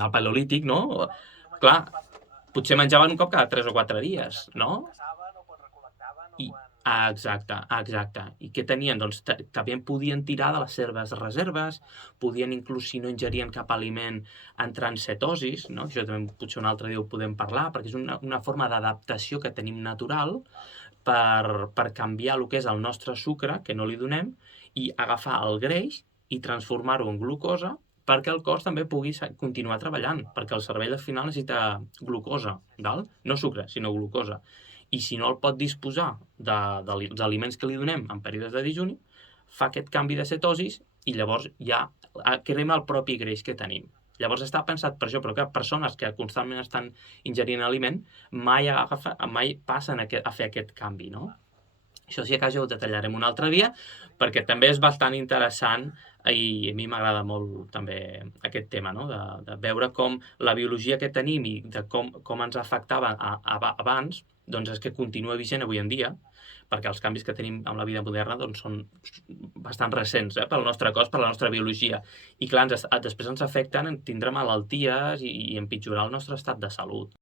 al Paleolític, no? Clar, potser menjaven un cop cada 3 o 4 dies, no? Exacte. I què tenien? Doncs també podien tirar de les seves reserves, podien inclús, si no ingerien cap aliment, entrar en cetosis, no? Això també potser un altre dia ho podem parlar, perquè és una forma d'adaptació que tenim natural per canviar el que és el nostre sucre, que no li donem, i agafar el greix i transformar-ho en glucosa perquè el cos també pugui continuar treballant, perquè el cervell al final necessita glucosa, no sucre, sinó glucosa. I si no el pot disposar dels aliments que li donem en períodes de dejuni, fa aquest canvi de cetosis i llavors ja crema el propi greix que tenim. Llavors està pensat per això, però que persones que constantment estan ingerint aliment mai passen a fer aquest canvi, no? Això sí que ho detallarem un altre dia, perquè també és bastant interessant i a mi m'agrada molt també aquest tema, no? De veure com la biologia que tenim i de com ens afectava abans, doncs és que continua vigent avui en dia, perquè els canvis que tenim amb la vida moderna doncs, són bastant recents pel nostre cos, per la nostra biologia. I clar, després ens afecten en tindre malalties i empitjorar el nostre estat de salut.